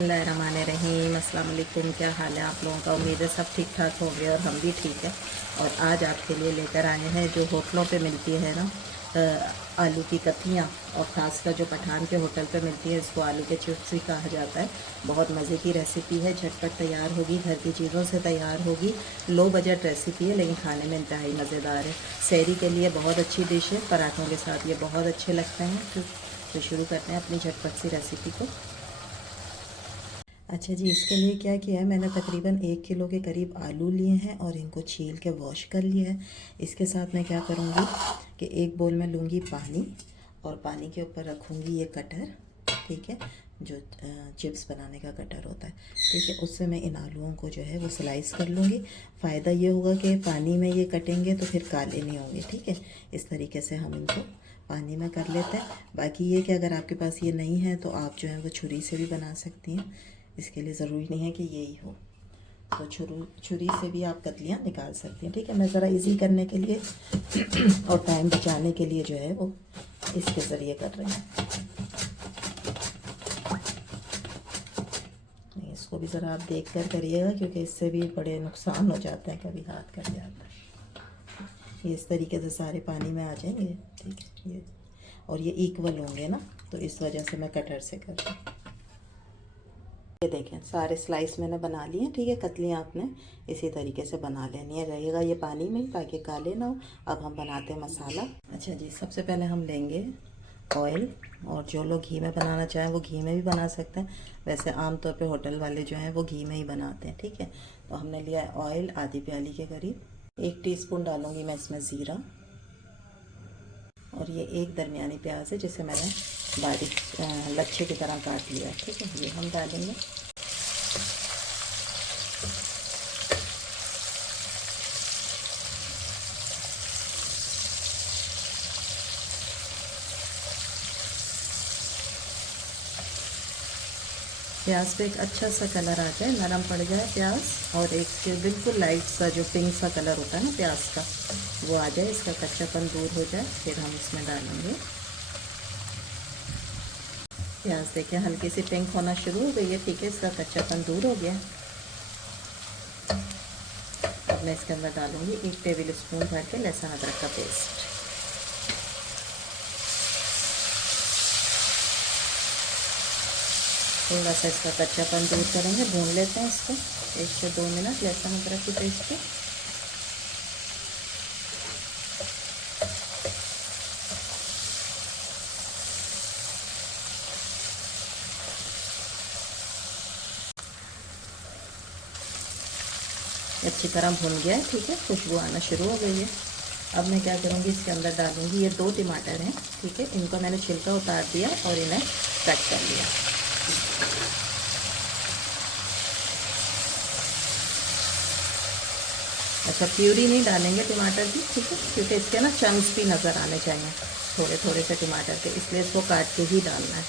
बिस्मिल्लाहिर्रहमानिर्रहीम। अस्सलाम वालेकुम। क्या हाल है आप लोगों का? उम्मीद है सब ठीक ठाक होंगे और हम भी ठीक है। और आज आपके लिए लेकर आए हैं जो होटलों पे मिलती है ना, आलू की कतलियाँ, और ख़ासकर जो पठान के होटल पे मिलती है इसको आलू के चिप्स भी कहा जाता है। बहुत मज़े की रेसिपी है, झटपट तैयार होगी, घर की चीज़ों से तैयार होगी। लो बजट रेसिपी है लेकिन खाने में इंतहाई मज़ेदार है। सहरी के लिए बहुत अच्छी डिश है, पराठों के साथ ये बहुत अच्छे लगते हैं। तो शुरू करते हैं अपनी झटपट सी रेसिपी को। अच्छा जी, इसके लिए क्या किया है, मैंने तकरीबन 1 किलो के करीब आलू लिए हैं और इनको छील के वॉश कर लिया है। इसके साथ मैं क्या करूँगी कि एक बोल में लूँगी पानी, और पानी के ऊपर रखूँगी ये कटर, ठीक है, जो चिप्स बनाने का कटर होता है, ठीक है। उससे मैं इन आलूओं को जो है वो स्लाइस कर लूँगी। फ़ायदा ये होगा कि पानी में ये कटेंगे तो फिर काले नहीं होंगे, ठीक है। इस तरीके से हम इनको पानी में कर लेते हैं। बाकी ये कि अगर आपके पास ये नहीं है तो आप जो है वो छुरी से भी बना सकती हैं, इसके लिए ज़रूरी नहीं है कि यही हो। तो छुरी से भी आप कतलियाँ निकाल सकती हैं, ठीक है। मैं ज़रा इजी करने के लिए और टाइम बचाने के लिए जो है वो इसके ज़रिए कर रही हूँ। इसको भी ज़रा आप देख कर करिएगा क्योंकि इससे भी बड़े नुकसान हो जाते हैं, कभी हाथ कट जाता है। ये इस तरीके से सारे पानी में आ जाएंगे, ठीक है। ये और ये इक्वल होंगे ना, तो इस वजह से मैं कटर से कर रही हूँ। ये देखें सारे स्लाइस मैंने बना लिए हैं, ठीक है। कतलियाँ आपने इसी तरीके से बना लेनी है, रहेगा ये पानी में ताकि काले ना हो। अब हम बनाते हैं मसाला। अच्छा जी, सबसे पहले हम लेंगे ऑयल, और जो लोग घी में बनाना चाहें वो घी में भी बना सकते हैं। वैसे आमतौर पे होटल वाले जो हैं वो घी में ही बनाते हैं, ठीक है। तो हमने लिया है ऑयल आधी प्याली के करीब। 1 टीस्पून डालूँगी मैं इसमें ज़ीरा, और ये एक दरमियानी प्याज है जिसे मैंने बारीक लच्छे की तरह काट लिया है, ठीक है। ये हम डालेंगे। प्याज पे एक अच्छा सा कलर आ जाए, नरम पड़ जाए प्याज, और एक बिल्कुल लाइट सा जो पिंक सा कलर होता है ना प्याज का, वो आ जाए, इसका कच्चापन दूर हो जाए, फिर हम इसमें डालेंगे प्याज। देखिए हल्की सी पिंक होना शुरू हो गई है, ठीक है, इसका कच्चापन दूर हो गया। अब मैं इसके अंदर डालूंगी 1 टेबल स्पून भर के लहसुन अदरक का पेस्ट। थोड़ा सा इसका कच्चापन दूर करेंगे, भून लेते हैं इसको 1 से 2 मिनट लहसुन अदरक की पेस्ट को। अच्छी तरह भुन गया है, ठीक है, खुशबू आना शुरू हो गई है। अब मैं क्या करूँगी, इसके अंदर डालूँगी ये 2 टमाटर हैं, ठीक है, इनको मैंने छिलका उतार दिया और इन्हें कट कर लिया। अच्छा, प्यूरी नहीं डालेंगे टमाटर की, ठीक है, क्योंकि इसके ना चंक्स भी नज़र आने चाहिए थोड़े थोड़े से टमाटर के, इसलिए इसको काट के ही डालना है।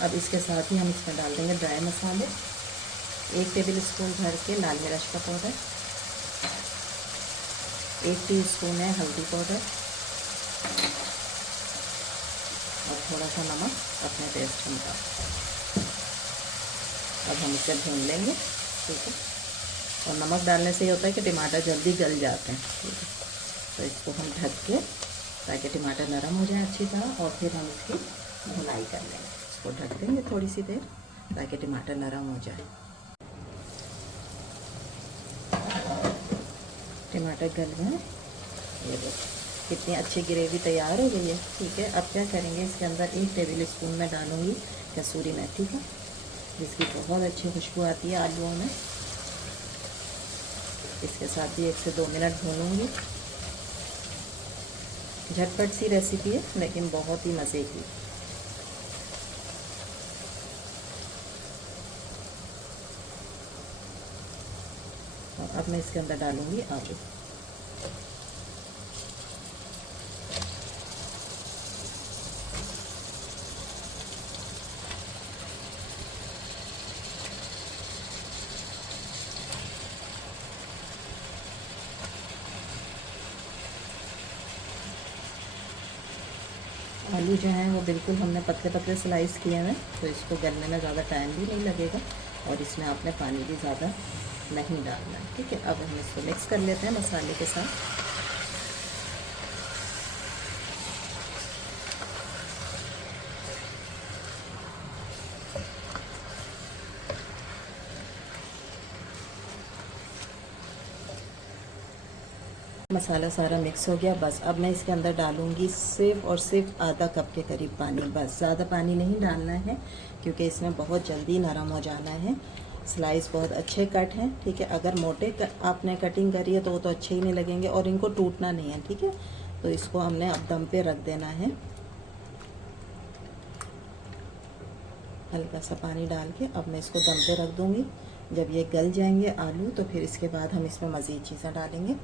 अब इसके साथ ही हम इसमें डाल देंगे ड्राई मसाले। 1 टेबल स्पून भर के लाल मिर्च का पाउडर, 1 टीस्पून है हल्दी पाउडर, और थोड़ा सा नमक अपने टेस्ट के मुताबिक। अब हम इसे भून लेंगे, ठीक है। और नमक डालने से ये होता है कि टमाटर जल्दी गल जाते हैं, ठीक है। तो इसको हम ढक के, ताकि टमाटर नरम हो जाए अच्छी तरह, और फिर हम इसकी भुनाई कर लेंगे। इसको ढक देंगे थोड़ी सी देर ताकि टमाटर नरम हो जाए। टमाटर गल गए, ये देखो कितनी अच्छी ग्रेवी तैयार हो गई है, ठीक है। अब क्या करेंगे, इसके अंदर 1 टेबल स्पून में डालूँगी कसूरी मेथी का, जिसकी बहुत अच्छी खुशबू आती है आलूओं में। इसके साथ भी 1 से 2 मिनट भूनूंगी। झटपट सी रेसिपी है लेकिन बहुत ही मज़े की। और अब मैं इसके अंदर डालूंगी आलू। आलू जो हैं वो बिल्कुल हमने पतले पतले स्लाइस किए हैं, तो इसको गलने में ज़्यादा टाइम भी नहीं लगेगा और इसमें आपने पानी भी ज़्यादा नहीं डालना है। ठीक है, अब हम इसको मिक्स कर लेते हैं मसाले के साथ। मसाला सारा मिक्स हो गया। बस अब मैं इसके अंदर डालूँगी सिर्फ और सिर्फ आधा कप के करीब पानी। बस ज़्यादा पानी नहीं डालना है क्योंकि इसमें बहुत जल्दी नरम हो जाना है। स्लाइस बहुत अच्छे कट हैं। ठीक है, अगर मोटे आपने कटिंग करी है तो वो तो अच्छे ही नहीं लगेंगे और इनको टूटना नहीं है। ठीक है, तो इसको हमने अब दम पे रख देना है। हल्का सा पानी डाल के अब मैं इसको दम पे रख दूँगी। जब ये गल जाएंगे आलू तो फिर इसके बाद हम इसमें मज़ीद चीज़ें डालेंगे।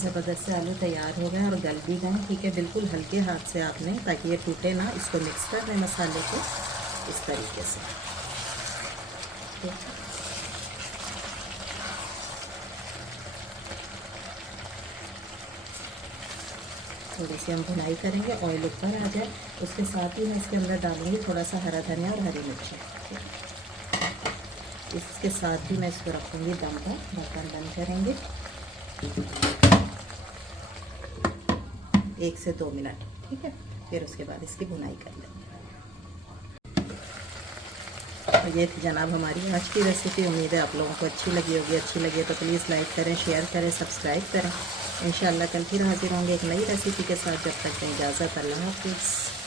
ज़बरदस्त से आलू तैयार हो गए और गल भी गए। ठीक है, बिल्कुल हल्के हाथ से आपने, ताकि ये टूटे ना, इसको मिक्स कर दें मसाले को इस तरीके से। ठीक है, थोड़ी सी हम भुनाई करेंगे, ऑयल ऊपर आ जाए। उसके साथ ही मैं इसके अंदर डालूँगी थोड़ा सा हरा धनिया और हरी मिर्ची। इसके साथ ही मैं इसको रखूँगी दम पर। ढक्कन बंद करेंगे 1 से 2 मिनट। ठीक है, फिर उसके बाद इसकी भुनाई कर लेंगे। तो ये थी जनाब हमारी आज की रेसिपी। उम्मीद है आप लोगों को अच्छी लगी होगी। अच्छी लगी तो प्लीज़ लाइक करें, शेयर करें, सब्सक्राइब करें। इंशाअल्लाह कल फिर हाजिर होंगे एक नई रेसिपी के साथ। जब तक इजाज़त, अल्लाह हाफ़िज़।